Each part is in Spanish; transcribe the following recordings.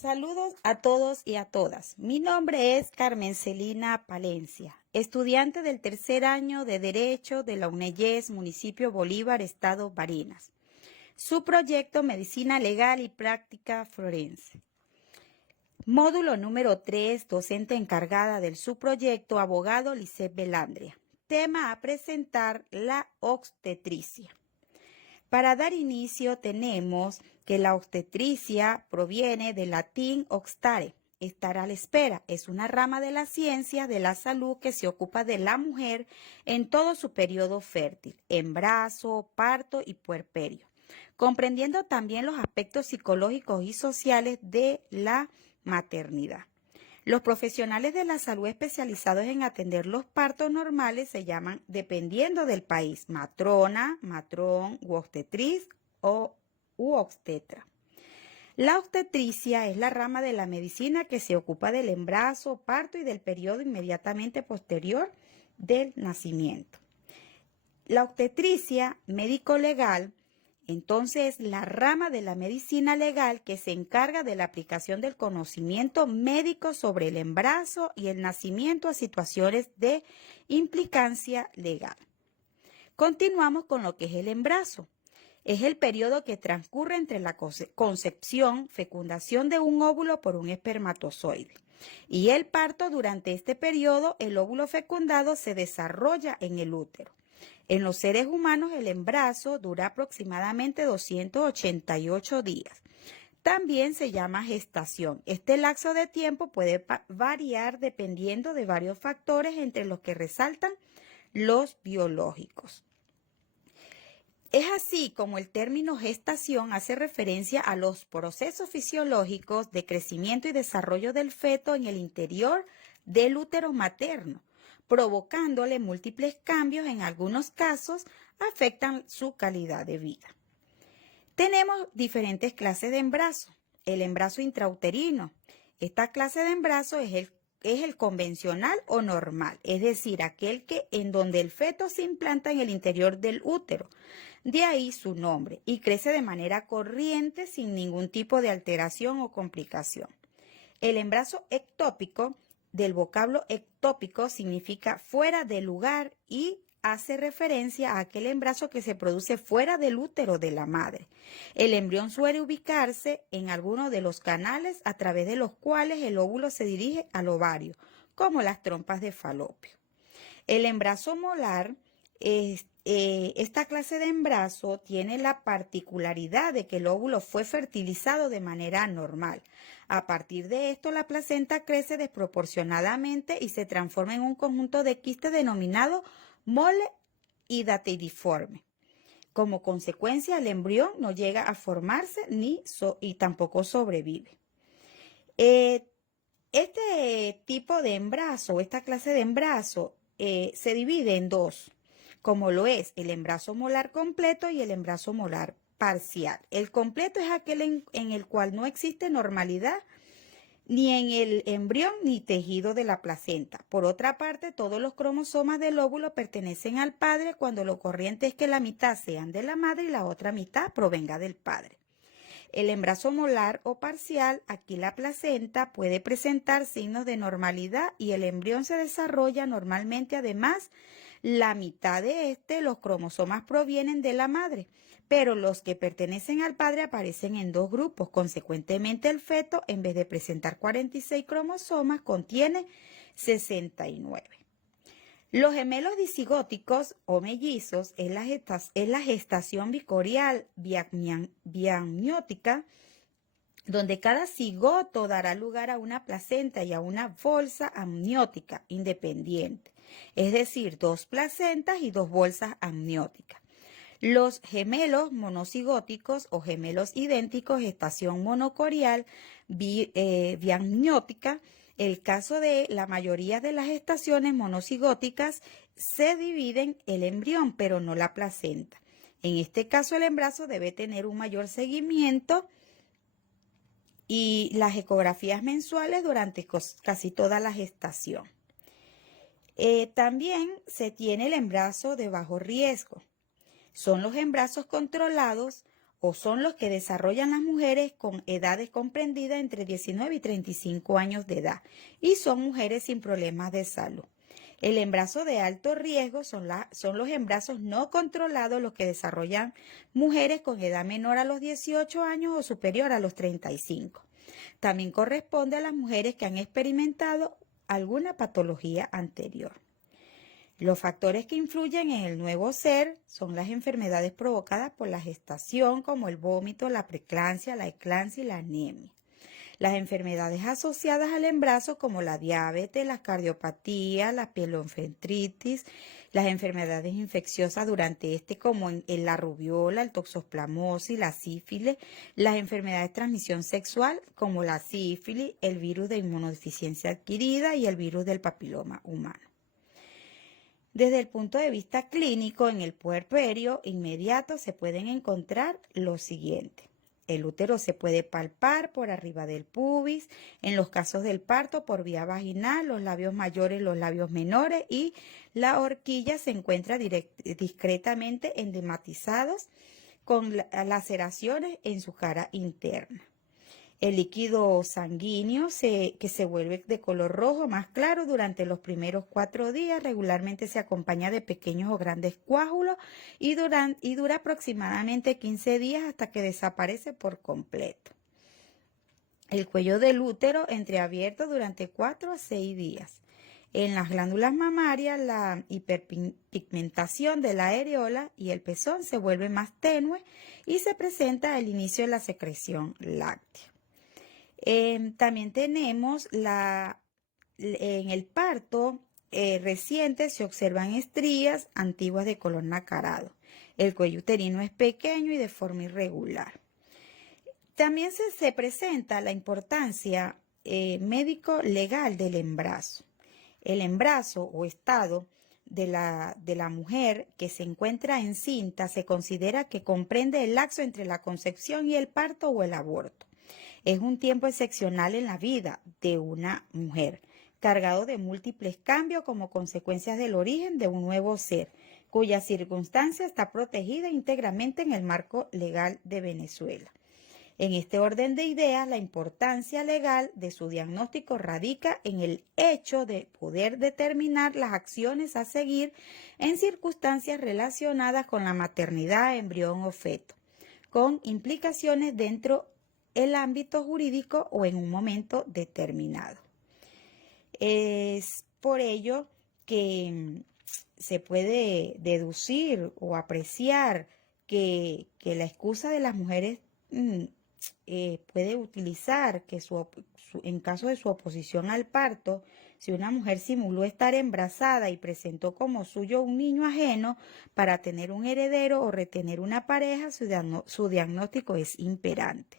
Saludos a todos y a todas. Mi nombre es Carmen Celina Palencia, estudiante del tercer año de Derecho de la UNEYES, Municipio Bolívar, Estado Barinas. Su proyecto Medicina Legal y Práctica Forense. Módulo número 3, docente encargada del subproyecto, abogado Lisset Belandria. Tema a presentar, la obstetricia. Para dar inicio tenemos que la obstetricia proviene del latín obstare, estar a la espera. Es una rama de la ciencia de la salud que se ocupa de la mujer en todo su periodo fértil, embarazo, parto y puerperio, comprendiendo también los aspectos psicológicos y sociales de la maternidad. Los profesionales de la salud especializados en atender los partos normales se llaman, dependiendo del país, matrona, matrón u obstetriz u obstetra. La obstetricia es la rama de la medicina que se ocupa del embarazo, parto y del periodo inmediatamente posterior del nacimiento. La obstetricia médico-legal, entonces, la rama de la medicina legal que se encarga de la aplicación del conocimiento médico sobre el embarazo y el nacimiento a situaciones de implicancia legal. Continuamos con lo que es el embarazo. Es el periodo que transcurre entre la concepción, fecundación de un óvulo por un espermatozoide, y el parto. Durante este periodo, el óvulo fecundado se desarrolla en el útero. En los seres humanos, el embarazo dura aproximadamente 288 días. También se llama gestación. Este lapso de tiempo puede variar dependiendo de varios factores, entre los que resaltan los biológicos. Es así como el término gestación hace referencia a los procesos fisiológicos de crecimiento y desarrollo del feto en el interior del útero materno, provocándole múltiples cambios. En algunos casos afectan su calidad de vida. Tenemos diferentes clases de embarazo. El embarazo intrauterino. Esta clase de embarazo es el convencional o normal, es decir, aquel en donde el feto se implanta en el interior del útero. De ahí su nombre, y crece de manera corriente sin ningún tipo de alteración o complicación. El embarazo ectópico, del vocablo ectópico, significa fuera de lugar y hace referencia a aquel embarazo que se produce fuera del útero de la madre. El embrión suele ubicarse en alguno de los canales a través de los cuales el óvulo se dirige al ovario, como las trompas de falopio. El embarazo molar, esta clase de embarazo tiene la particularidad de que el óvulo fue fertilizado de manera normal. A partir de esto, la placenta crece desproporcionadamente y se transforma en un conjunto de quistes denominado mole hidatidiforme. Como consecuencia, el embrión no llega a formarse y tampoco sobrevive. Este tipo de embarazo, esta clase de embarazo, se divide en dos, como lo es el embarazo molar completo y el embarazo molar parcial. El completo es aquel en el cual no existe normalidad ni en el embrión ni tejido de la placenta. Por otra parte, todos los cromosomas del óvulo pertenecen al padre, cuando lo corriente es que la mitad sean de la madre y la otra mitad provenga del padre. El embarazo molar o parcial, aquí la placenta puede presentar signos de normalidad y el embrión se desarrolla normalmente. Además, la mitad de los cromosomas provienen de la madre, pero los que pertenecen al padre aparecen en dos grupos. Consecuentemente, el feto, en vez de presentar 46 cromosomas, contiene 69. Los gemelos disigóticos o mellizos es la gestación bicorial biamniótica, donde cada cigoto dará lugar a una placenta y a una bolsa amniótica independiente, es decir, dos placentas y dos bolsas amnióticas. Los gemelos monocigóticos o gemelos idénticos, gestación monocorial biamniótica. El caso de la mayoría de las gestaciones monocigóticas se dividen el embrión, pero no la placenta. En este caso, el embarazo debe tener un mayor seguimiento y las ecografías mensuales durante casi toda la gestación. También se tiene el embarazo de bajo riesgo. Son los embarazos controlados o son los que desarrollan las mujeres con edades comprendidas entre 19 y 35 años de edad y son mujeres sin problemas de salud. El embarazo de alto riesgo son los embarazos no controlados, los que desarrollan mujeres con edad menor a los 18 años o superior a los 35. También corresponde a las mujeres que han experimentado alguna patología anterior. Los factores que influyen en el nuevo ser son las enfermedades provocadas por la gestación, como el vómito, la preeclampsia, la eclampsia y la anemia. Las enfermedades asociadas al embarazo, como la diabetes, la cardiopatía, la pielonefritis, las enfermedades infecciosas durante como en la rubiola, el toxoplasmosis, la sífilis, las enfermedades de transmisión sexual, como la sífilis, el virus de inmunodeficiencia adquirida y el virus del papiloma humano. Desde el punto de vista clínico, en el puerperio inmediato se pueden encontrar lo siguiente. El útero se puede palpar por arriba del pubis, en los casos del parto por vía vaginal, los labios mayores, los labios menores y la horquilla se encuentra discretamente endematizados con laceraciones en su cara interna. El líquido sanguíneo que se vuelve de color rojo más claro durante los primeros 4 días, regularmente se acompaña de pequeños o grandes coágulos y dura aproximadamente 15 días hasta que desaparece por completo. El cuello del útero entreabierto durante 4 a 6 días. En las glándulas mamarias, la hiperpigmentación de la areola y el pezón se vuelve más tenue y se presenta al inicio de la secreción láctea. También tenemos en el parto reciente se observan estrías antiguas de color nacarado. El cuello uterino es pequeño y de forma irregular. También se presenta la importancia médico-legal del embarazo. El embarazo o estado de la mujer que se encuentra encinta se considera que comprende el lapso entre la concepción y el parto o el aborto. Es un tiempo excepcional en la vida de una mujer, cargado de múltiples cambios como consecuencias del origen de un nuevo ser, cuya circunstancia está protegida íntegramente en el marco legal de Venezuela. En este orden de ideas, la importancia legal de su diagnóstico radica en el hecho de poder determinar las acciones a seguir en circunstancias relacionadas con la maternidad, embrión o feto, con implicaciones dentro el ámbito jurídico o en un momento determinado. Es por ello que se puede deducir o apreciar que la excusa de las mujeres puede utilizar que en caso de su oposición al parto, si una mujer simuló estar embarazada y presentó como suyo un niño ajeno para tener un heredero o retener una pareja, su diagnóstico es imperante.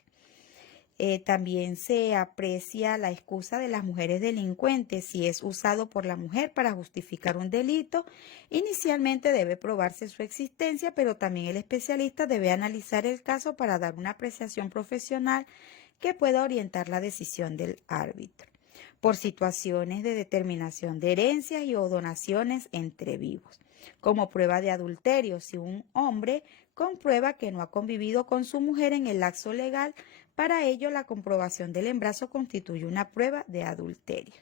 También se aprecia la excusa de las mujeres delincuentes si es usado por la mujer para justificar un delito. Inicialmente debe probarse su existencia, pero también el especialista debe analizar el caso para dar una apreciación profesional que pueda orientar la decisión del árbitro. Por situaciones de determinación de herencias y o donaciones entre vivos. Como prueba de adulterio, si un hombre comprueba que no ha convivido con su mujer en el lapso legal, para ello la comprobación del embarazo constituye una prueba de adulterio.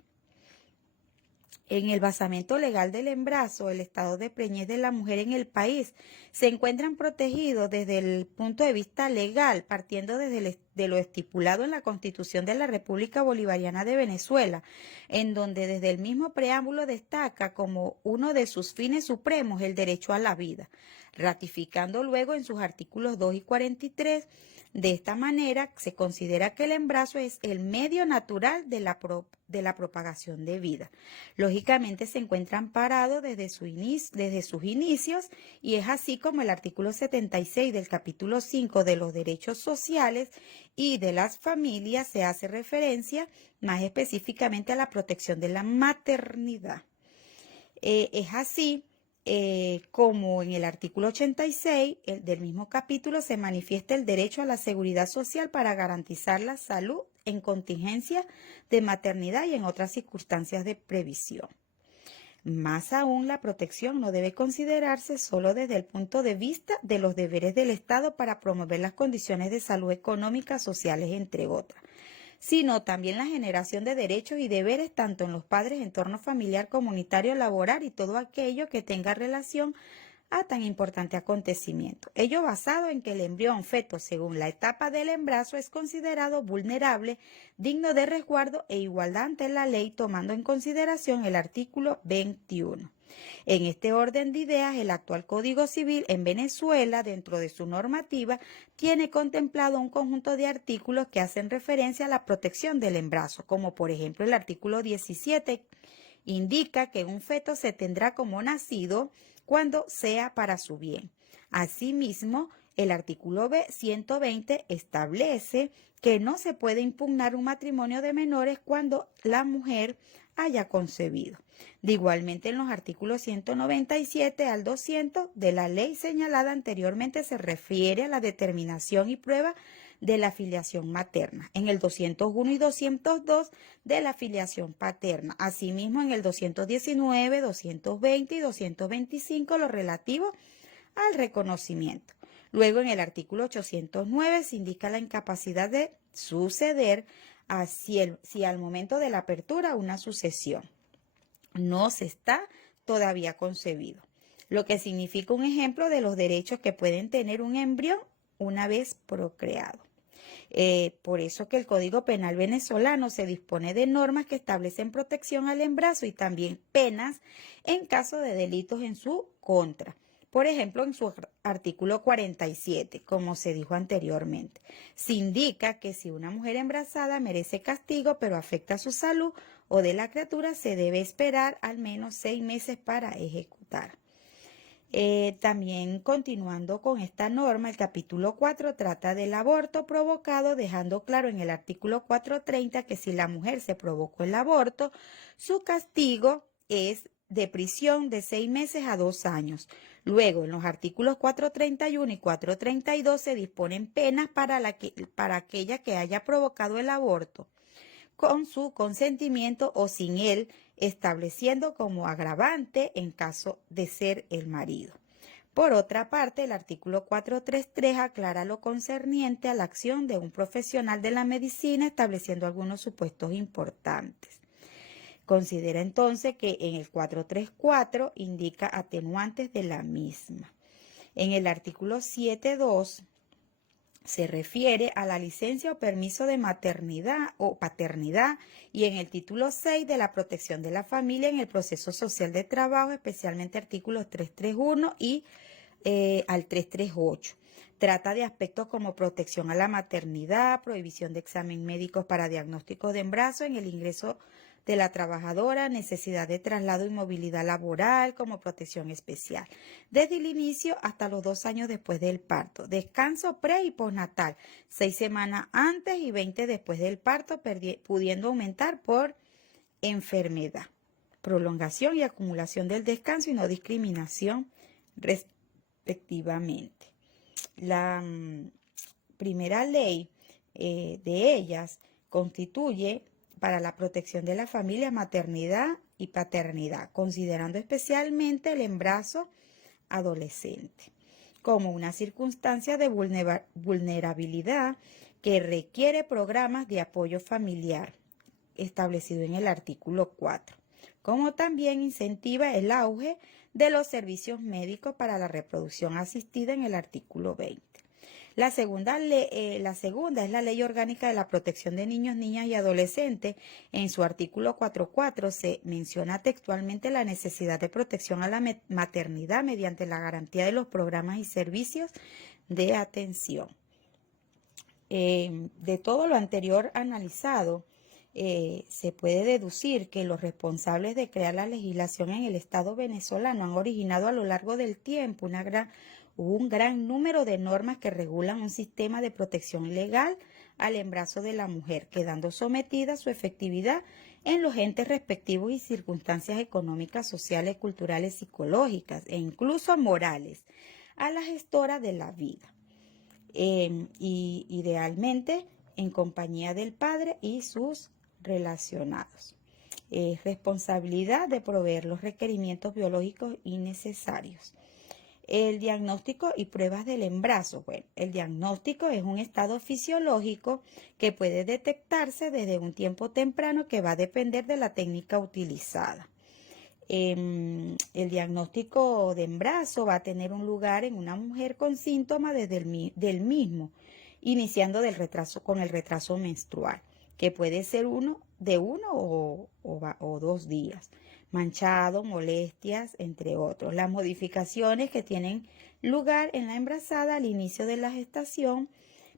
En el basamento legal del embarazo, el estado de preñez de la mujer en el país se encuentran protegidos desde el punto de vista legal, partiendo de lo estipulado en la Constitución de la República Bolivariana de Venezuela, en donde desde el mismo preámbulo destaca como uno de sus fines supremos el derecho a la vida, ratificando luego en sus artículos 2 y 43. De esta manera, se considera que el embarazo es el medio natural de la propagación de vida. Lógicamente se encuentra amparado desde sus inicios y es así como el artículo 76 del capítulo 5 de los derechos sociales y de las familias se hace referencia más específicamente a la protección de la maternidad. Es así como en el artículo 86 del mismo capítulo se manifiesta el derecho a la seguridad social para garantizar la salud en contingencia de maternidad y en otras circunstancias de previsión. Más aún, la protección no debe considerarse solo desde el punto de vista de los deberes del Estado para promover las condiciones de salud económicas, sociales, entre otras, sino también la generación de derechos y deberes tanto en los padres, entorno familiar, comunitario, laboral y todo aquello que tenga relación a tan importante acontecimiento. Ello basado en que el embrión feto, según la etapa del embarazo, es considerado vulnerable, digno de resguardo e igualdad ante la ley, tomando en consideración el artículo 21. En este orden de ideas, el actual Código Civil en Venezuela, dentro de su normativa, tiene contemplado un conjunto de artículos que hacen referencia a la protección del embarazo, como por ejemplo el artículo 17, indica que un feto se tendrá como nacido cuando sea para su bien. Asimismo, el artículo 120 establece que no se puede impugnar un matrimonio de menores cuando la mujer haya concebido. De igualmente, en los artículos 197 al 200 de la ley señalada anteriormente se refiere a la determinación y prueba de la filiación materna, en el 201 y 202 de la filiación paterna, asimismo en el 219, 220 y 225 lo relativo al reconocimiento. Luego en el artículo 809 se indica la incapacidad de suceder si al momento de la apertura una sucesión no se está todavía concebido, lo que significa un ejemplo de los derechos que pueden tener un embrión una vez procreado. Por eso que el Código Penal venezolano se dispone de normas que establecen protección al embarazo y también penas en caso de delitos en su contra. Por ejemplo, en su artículo 47, como se dijo anteriormente, se indica que si una mujer embarazada merece castigo pero afecta su salud o de la criatura, se debe esperar al menos 6 meses para ejecutar. También continuando con esta norma, el capítulo 4 trata del aborto provocado, dejando claro en el artículo 430 que si la mujer se provocó el aborto, su castigo es de prisión de 6 meses a 2 años. Luego, en los artículos 431 y 432 se disponen penas para aquella que haya provocado el aborto con su consentimiento o sin él, estableciendo como agravante en caso de ser el marido. Por otra parte, el artículo 433 aclara lo concerniente a la acción de un profesional de la medicina, estableciendo algunos supuestos importantes. Considera entonces que en el 434 indica atenuantes de la misma. En el artículo 72 se refiere a la licencia o permiso de maternidad o paternidad y en el título 6 de la protección de la familia en el proceso social de trabajo, especialmente artículos 331 y al 338. Trata de aspectos como protección a la maternidad, prohibición de examen médicos para diagnóstico de embarazo en el ingreso de la trabajadora, necesidad de traslado y movilidad laboral como protección especial, desde el inicio hasta los 2 años después del parto, descanso pre y postnatal, 6 semanas antes y 20 después del parto, pudiendo aumentar por enfermedad, prolongación y acumulación del descanso y no discriminación respectivamente. La primera ley de ellas constituye para la protección de la familia, maternidad y paternidad, considerando especialmente el embarazo adolescente como una circunstancia de vulnerabilidad que requiere programas de apoyo familiar establecido en el artículo 4, como también incentiva el auge de los servicios médicos para la reproducción asistida en el artículo 20. La segunda es la Ley Orgánica de la Protección de Niños, Niñas y Adolescentes. En su artículo 4.4 se menciona textualmente la necesidad de protección a la maternidad mediante la garantía de los programas y servicios de atención. De todo lo anterior analizado, se puede deducir que los responsables de crear la legislación en el Estado venezolano han originado a lo largo del tiempo un gran número de normas que regulan un sistema de protección legal al embarazo de la mujer, quedando sometida a su efectividad en los entes respectivos y circunstancias económicas, sociales, culturales, psicológicas e incluso morales a la gestora de la vida, y idealmente en compañía del padre y sus relacionados. Es responsabilidad de proveer los requerimientos biológicos innecesarios. El diagnóstico y pruebas del embarazo. Bueno, el diagnóstico es un estado fisiológico que puede detectarse desde un tiempo temprano que va a depender de la técnica utilizada. El diagnóstico de embarazo va a tener un lugar en una mujer con síntomas desde del mismo, iniciando con el retraso menstrual, que puede ser de uno o 2 días, manchado, molestias, entre otros. Las modificaciones que tienen lugar en la embarazada al inicio de la gestación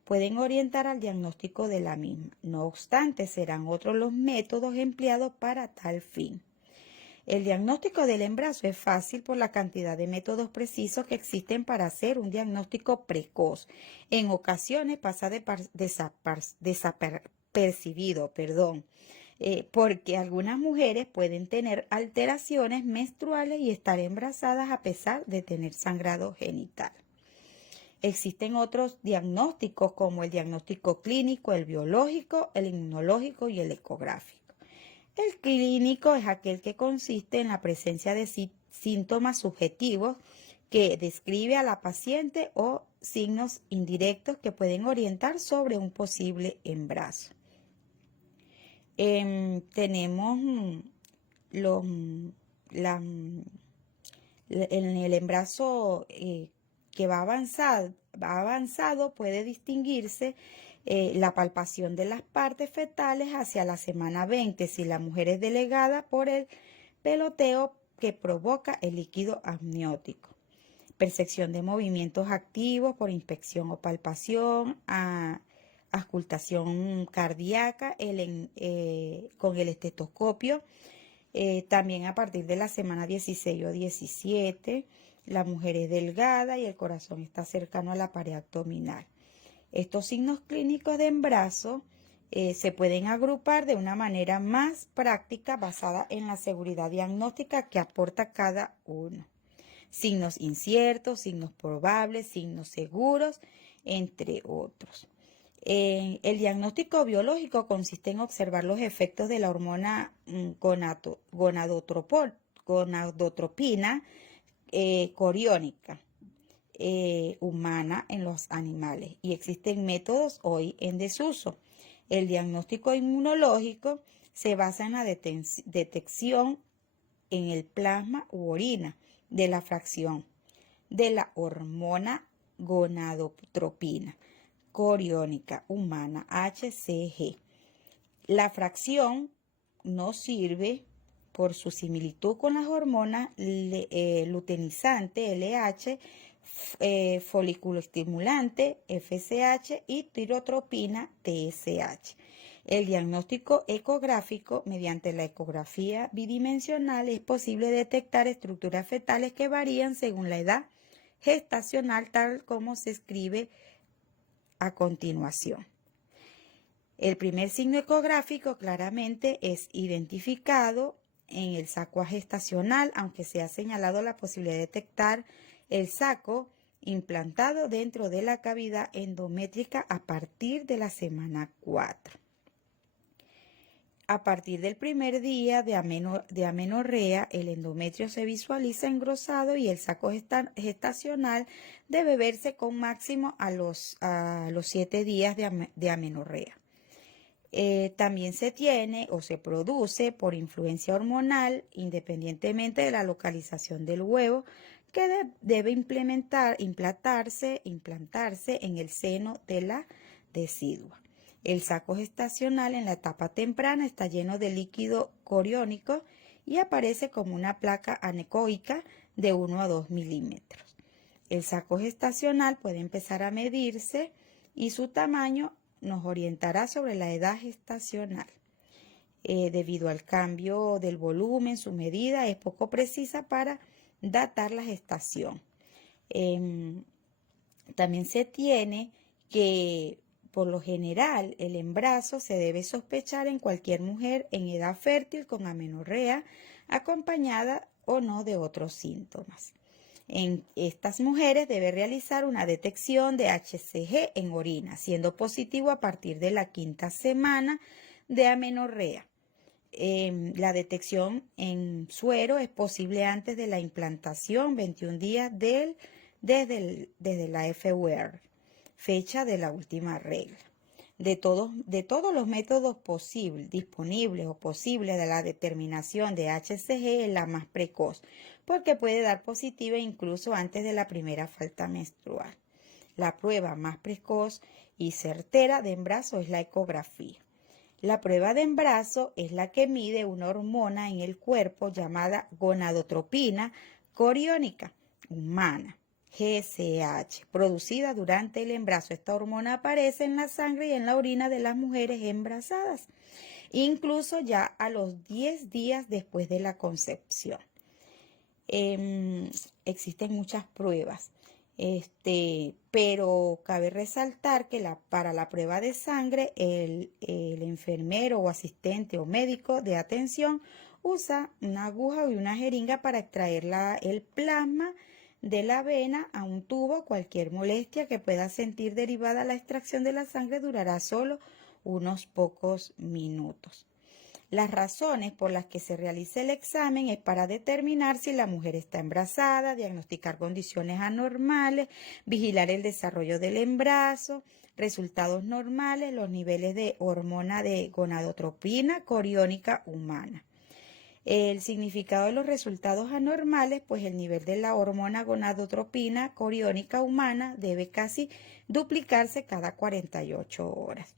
pueden orientar al diagnóstico de la misma. No obstante, serán otros los métodos empleados para tal fin. El diagnóstico del embarazo es fácil por la cantidad de métodos precisos que existen para hacer un diagnóstico precoz. En ocasiones pasa desapercibido, porque algunas mujeres pueden tener alteraciones menstruales y estar embarazadas a pesar de tener sangrado genital. Existen otros diagnósticos como el diagnóstico clínico, el biológico, el inmunológico y el ecográfico. El clínico es aquel que consiste en la presencia de síntomas subjetivos que describe a la paciente o signos indirectos que pueden orientar sobre un posible embarazo. Tenemos en el embarazo que va avanzado puede distinguirse la palpación de las partes fetales hacia la semana 20 si la mujer es delegada por el peloteo que provoca el líquido amniótico. Percepción de movimientos activos por inspección o palpación, auscultación cardíaca con el estetoscopio. También a partir de la semana 16 o 17, la mujer es delgada y el corazón está cercano a la pared abdominal. Estos signos clínicos de embarazo se pueden agrupar de una manera más práctica basada en la seguridad diagnóstica que aporta cada uno. Signos inciertos, signos probables, signos seguros, entre otros. El diagnóstico biológico consiste en observar los efectos de la hormona gonadotropina coriónica humana en los animales, y existen métodos hoy en desuso. El diagnóstico inmunológico se basa en la detección en el plasma u orina de la fracción de la hormona gonadotropina coriónica humana, HCG. La fracción no sirve por su similitud con las hormonas luteinizante, LH, foliculoestimulante, FSH, y tirotropina, TSH. El diagnóstico ecográfico, mediante la ecografía bidimensional, es posible detectar estructuras fetales que varían según la edad gestacional, tal como se escribe a continuación. El primer signo ecográfico claramente es identificado en el saco gestacional, aunque se ha señalado la posibilidad de detectar el saco implantado dentro de la cavidad endométrica a partir de la semana 4. A partir del primer día de amenorrea, el endometrio se visualiza engrosado y el saco gestacional debe verse con máximo a los 7 días de amenorrea. También se tiene o se produce por influencia hormonal, independientemente de la localización del huevo, que debe implantarse en el seno de la decidua. El saco gestacional en la etapa temprana está lleno de líquido coriónico y aparece como una placa anecoica de 1 a 2 milímetros. El saco gestacional puede empezar a medirse y su tamaño nos orientará sobre la edad gestacional. Debido al cambio del volumen, su medida es poco precisa para datar la gestación. También se tiene que, por lo general, el embarazo se debe sospechar en cualquier mujer en edad fértil con amenorrea, acompañada o no de otros síntomas. En estas mujeres debe realizar una detección de HCG en orina, siendo positivo a partir de la 5ª semana de amenorrea. La detección en suero es posible antes de la implantación, 21 días desde la FUR, fecha de la última regla. De todos los métodos disponibles o posibles de la determinación de HCG es la más precoz, porque puede dar positiva incluso antes de la primera falta menstrual. La prueba más precoz y certera de embarazo es la ecografía. La prueba de embarazo es la que mide una hormona en el cuerpo llamada gonadotropina coriónica humana, GSH, producida durante el embarazo. Esta hormona aparece en la sangre y en la orina de las mujeres embarazadas, incluso ya a los 10 días después de la concepción. Existen muchas pruebas. Pero cabe resaltar que para la prueba de sangre, el enfermero o asistente o médico de atención usa una aguja y una jeringa para extraer el plasma de la vena a un tubo. Cualquier molestia que pueda sentir derivada de la extracción de la sangre durará solo unos pocos minutos. Las razones por las que se realiza el examen es para determinar si la mujer está embarazada, diagnosticar condiciones anormales, vigilar el desarrollo del embarazo, resultados normales, los niveles de hormona de gonadotropina coriónica humana. El significado de los resultados anormales, pues el nivel de la hormona gonadotropina coriónica humana debe casi duplicarse cada 48 horas.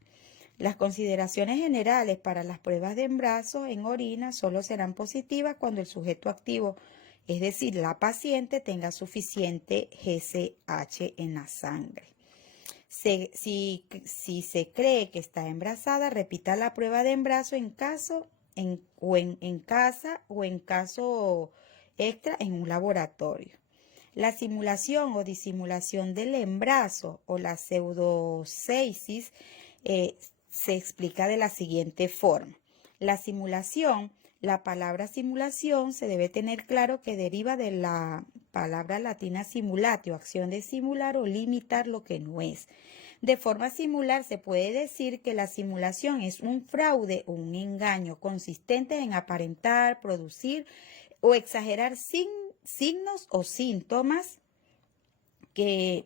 Las consideraciones generales para las pruebas de embarazo en orina solo serán positivas cuando el sujeto activo, es decir, la paciente, tenga suficiente GSH en la sangre. Si se cree que está embarazada, repita la prueba de embarazo en casa o en caso extra en un laboratorio. La simulación o disimulación del embarazo o la pseudociesis se explica de la siguiente forma. La palabra simulación se debe tener claro que deriva de la palabra latina simulatio, acción de simular o limitar lo que no es. De forma similar se puede decir que la simulación es un fraude o un engaño consistente en aparentar, producir o exagerar signos o síntomas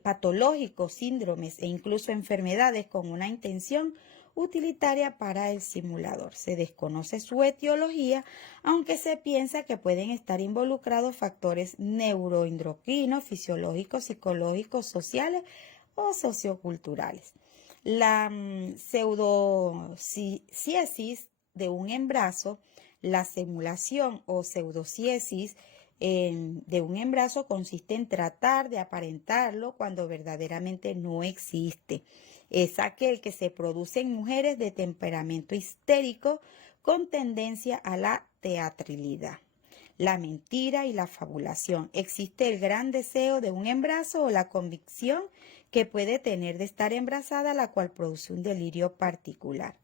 patológicos, síndromes e incluso enfermedades con una intención utilitaria para el simulador. Se desconoce su etiología, aunque se piensa que pueden estar involucrados factores neuroendocrinos, fisiológicos, psicológicos, sociales o socioculturales. La pseudociesis de un embarazo, la simulación o pseudociesis de un embarazo consiste en tratar de aparentarlo cuando verdaderamente no existe. Es aquel que se produce en mujeres de temperamento histérico con tendencia a la teatralidad, la mentira y la fabulación. Existe el gran deseo de un embarazo o la convicción que puede tener de estar embarazada, la cual produce un delirio particular.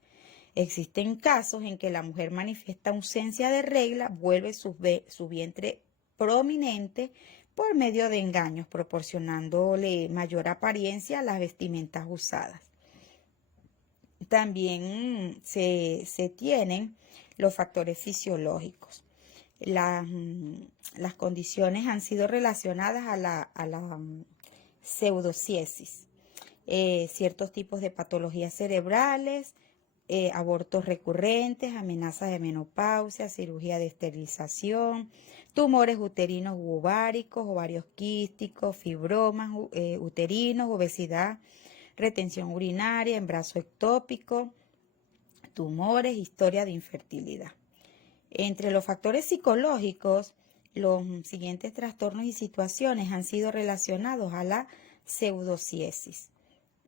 Existen casos en que la mujer manifiesta ausencia de regla, vuelve su vientre prominente por medio de engaños, proporcionándole mayor apariencia a las vestimentas usadas. También se tienen los factores fisiológicos. Las condiciones han sido relacionadas a la pseudociesis. Ciertos tipos de patologías cerebrales, abortos recurrentes, amenazas de menopausia, cirugía de esterilización, tumores uterinos u ováricos, ovarios quísticos, fibromas uterinos, obesidad, retención urinaria, embarazo ectópico, tumores, historia de infertilidad. Entre los factores psicológicos, los siguientes trastornos y situaciones han sido relacionados a la pseudociesis.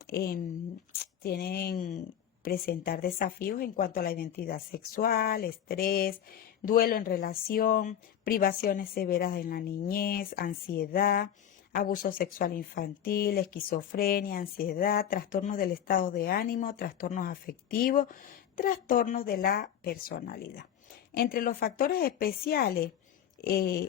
Tienen presentar desafíos en cuanto a la identidad sexual, estrés, duelo en relación, privaciones severas en la niñez, ansiedad, abuso sexual infantil, esquizofrenia, ansiedad, trastornos del estado de ánimo, trastornos afectivos, trastornos de la personalidad. Entre los factores especiales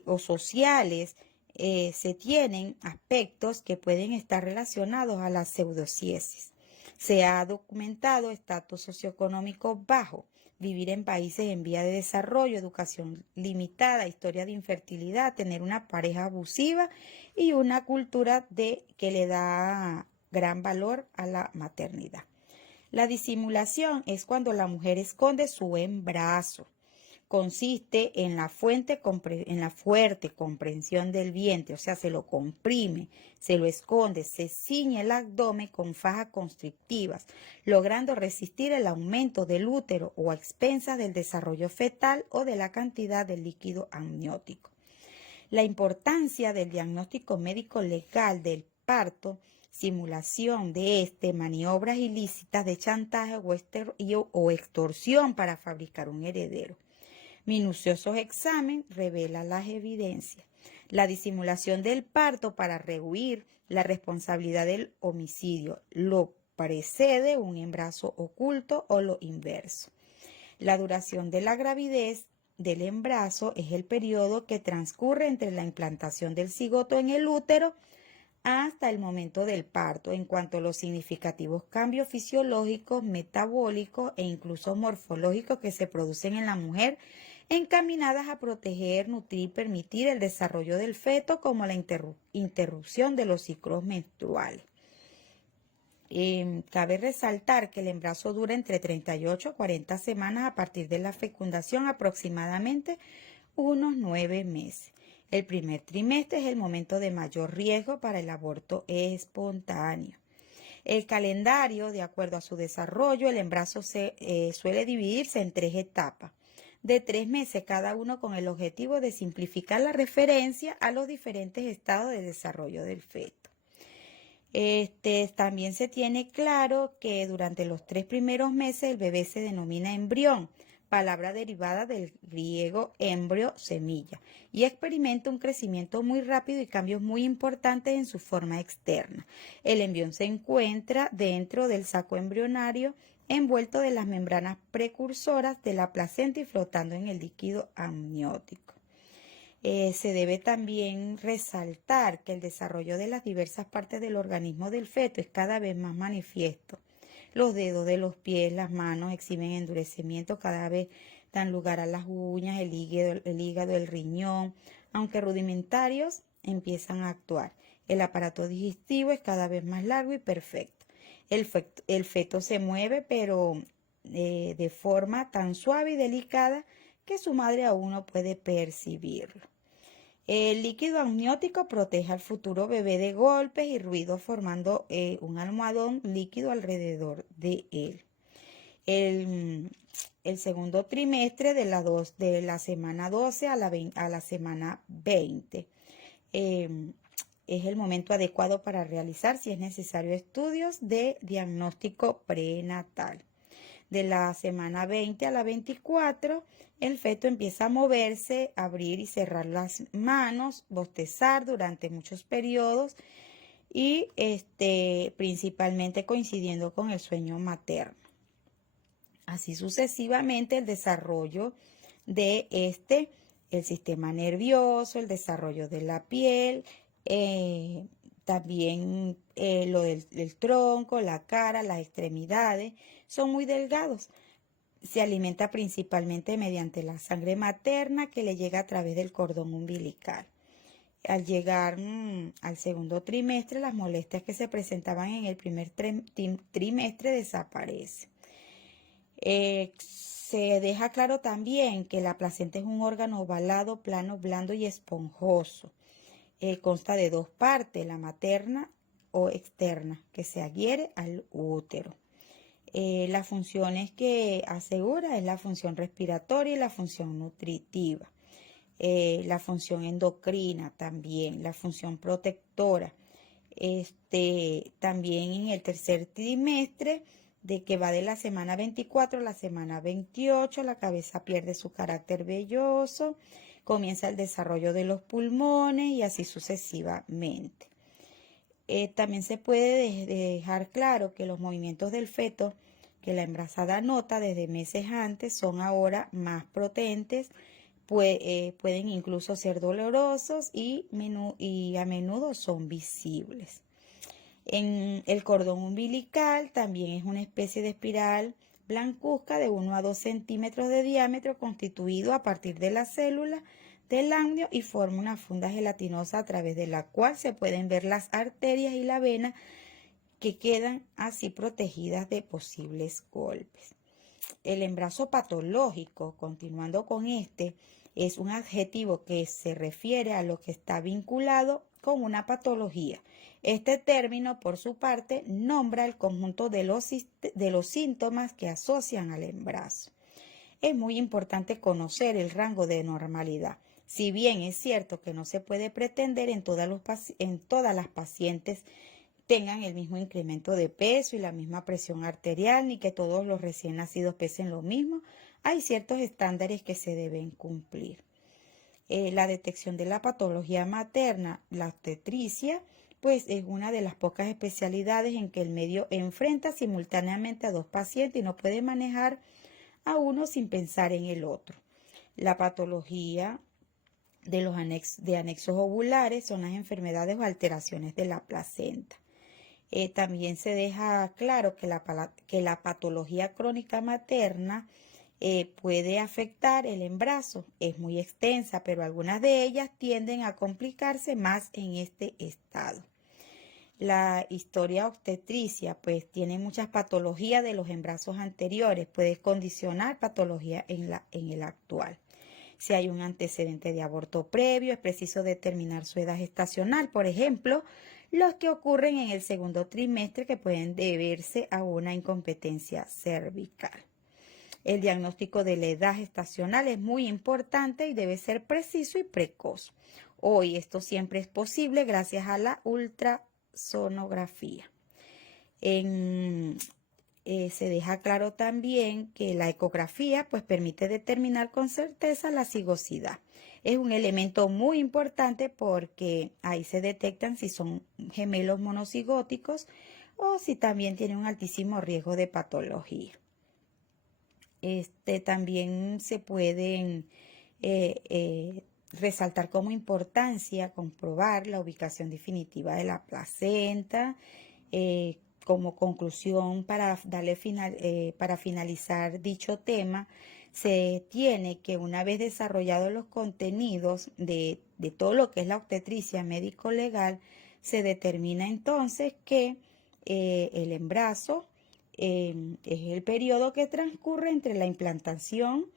o sociales se tienen aspectos que pueden estar relacionados a la pseudociesis. Se ha documentado estatus socioeconómico bajo, vivir en países en vía de desarrollo, educación limitada, historia de infertilidad, tener una pareja abusiva y una cultura que le da gran valor a la maternidad. La disimulación es cuando la mujer esconde su embarazo. Consiste en la fuerte comprensión del vientre, o sea, se lo comprime, se lo esconde, se ciñe el abdomen con fajas constrictivas, logrando resistir el aumento del útero o a expensas del desarrollo fetal o de la cantidad de líquido amniótico. La importancia del diagnóstico médico legal del parto, simulación de maniobras ilícitas de chantaje o extorsión para fabricar un heredero. Minuciosos examen revela las evidencias. La disimulación del parto para rehuir la responsabilidad del homicidio. Lo precede un embarazo oculto o lo inverso. La duración de la gravidez del embarazo es el periodo que transcurre entre la implantación del cigoto en el útero hasta el momento del parto, en cuanto a los significativos cambios fisiológicos, metabólicos e incluso morfológicos que se producen en la mujer, encaminadas a proteger, nutrir y permitir el desarrollo del feto, como la interrupción de los ciclos menstruales. Cabe resaltar que el embarazo dura entre 38 a 40 semanas a partir de la fecundación, aproximadamente unos 9 meses. El primer trimestre es el momento de mayor riesgo para el aborto espontáneo. El calendario, de acuerdo a su desarrollo, el embarazo suele dividirse en 3 etapas, de 3 meses cada uno, con el objetivo de simplificar la referencia a los diferentes estados de desarrollo del feto. También se tiene claro que durante los 3 primeros meses el bebé se denomina embrión, palabra derivada del griego embrio, semilla, y experimenta un crecimiento muy rápido y cambios muy importantes en su forma externa. El embrión se encuentra dentro del saco embrionario, envuelto de las membranas precursoras de la placenta y flotando en el líquido amniótico. Se debe también resaltar que el desarrollo de las diversas partes del organismo del feto es cada vez más manifiesto. Los dedos de los pies, las manos exhiben endurecimiento, cada vez dan lugar a las uñas, el hígado, el riñón, aunque rudimentarios, empiezan a actuar. El aparato digestivo es cada vez más largo y perfecto. El feto se mueve, pero de forma tan suave y delicada que su madre aún no puede percibirlo. El líquido amniótico protege al futuro bebé de golpes y ruidos, formando un almohadón líquido alrededor de él. El segundo trimestre de la semana 12 a la semana 20 es el momento adecuado para realizar, si es necesario, estudios de diagnóstico prenatal. De la semana 20 a la 24, el feto empieza a moverse, abrir y cerrar las manos, bostezar durante muchos periodos y principalmente coincidiendo con el sueño materno. Así sucesivamente el desarrollo de el sistema nervioso, el desarrollo de la piel, también lo del tronco, la cara, las extremidades, son muy delgados. Se alimenta principalmente mediante la sangre materna que le llega a través del cordón umbilical. Al llegar al segundo trimestre, las molestias que se presentaban en el primer trimestre desaparecen. Se deja claro también que la placenta es un órgano ovalado, plano, blando y esponjoso. Consta de 2 partes, la materna o externa, que se adhiere al útero. Las funciones que asegura es la función respiratoria y la función nutritiva, la función endocrina también, la función protectora. También en el tercer trimestre, de que va de la semana 24 a la semana 28, la cabeza pierde su carácter velloso, comienza el desarrollo de los pulmones y así sucesivamente. También se puede dejar claro que los movimientos del feto que la embarazada nota desde meses antes son ahora más potentes, pueden incluso ser dolorosos y a menudo son visibles. En el cordón umbilical también es una especie de espiral blancuzca de 1 a 2 centímetros de diámetro constituido a partir de las células del amnio y forma una funda gelatinosa a través de la cual se pueden ver las arterias y la vena que quedan así protegidas de posibles golpes. El embarazo patológico, continuando con este, es un adjetivo que se refiere a lo que está vinculado con una patología. Este término, por su parte, nombra el conjunto de los síntomas que asocian al embarazo. Es muy importante conocer el rango de normalidad. Si bien es cierto que no se puede pretender en todas las pacientes tengan el mismo incremento de peso y la misma presión arterial, ni que todos los recién nacidos pesen lo mismo, hay ciertos estándares que se deben cumplir. La detección de la patología materna, la obstetricia, pues es una de las pocas especialidades en que el medio enfrenta simultáneamente a dos pacientes y no puede manejar a uno sin pensar en el otro. La patología de anexos ovulares son las enfermedades o alteraciones de la placenta. También se deja claro que la patología crónica materna puede afectar el embarazo. Es muy extensa, pero algunas de ellas tienden a complicarse más en este estado. La historia obstetricia, pues, tiene muchas patologías de los embarazos anteriores, puede condicionar patología en el actual. Si hay un antecedente de aborto previo, es preciso determinar su edad gestacional, por ejemplo, los que ocurren en el segundo trimestre que pueden deberse a una incompetencia cervical. El diagnóstico de la edad gestacional es muy importante y debe ser preciso y precoz. Hoy esto siempre es posible gracias a la ultrasonografía. Se deja claro también que la ecografía pues permite determinar con certeza la cigosidad. Es un elemento muy importante porque ahí se detectan si son gemelos monocigóticos o si también tienen un altísimo riesgo de patología. También se pueden resaltar como importancia comprobar la ubicación definitiva de la placenta. Como conclusión, para finalizar dicho tema, se tiene que una vez desarrollados los contenidos de todo lo que es la obstetricia médico-legal, se determina entonces que el embarazo es el periodo que transcurre entre la implantación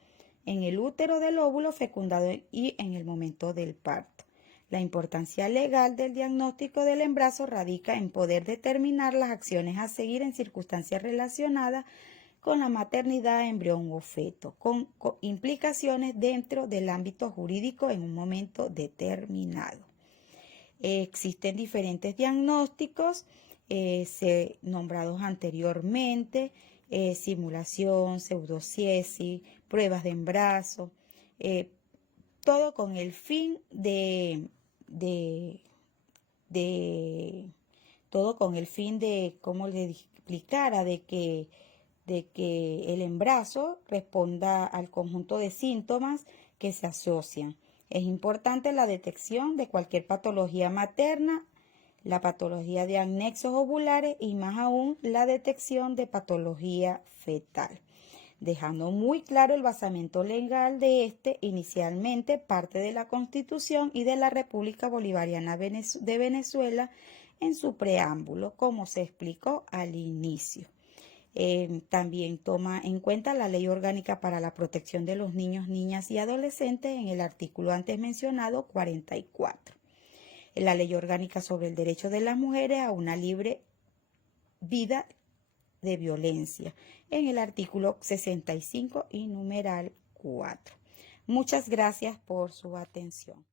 en el útero del óvulo fecundado y en el momento del parto. La importancia legal del diagnóstico del embarazo radica en poder determinar las acciones a seguir en circunstancias relacionadas con la maternidad, embrión o feto, con implicaciones dentro del ámbito jurídico en un momento determinado. Existen diferentes diagnósticos nombrados anteriormente, simulación, pseudociesis, pruebas de embarazo, todo con el fin como le explicara, de que el embarazo responda al conjunto de síntomas que se asocian. Es importante la detección de cualquier patología materna, la patología de anexos ovulares y más aún la detección de patología fetal, dejando muy claro el basamento legal de inicialmente parte de la Constitución y de la República Bolivariana de Venezuela en su preámbulo, como se explicó al inicio. También toma en cuenta la Ley Orgánica para la Protección de los Niños, Niñas y Adolescentes en el artículo antes mencionado 44. La Ley Orgánica sobre el Derecho de las Mujeres a una libre vida de violencia en el artículo 65 y numeral 4. Muchas gracias por su atención.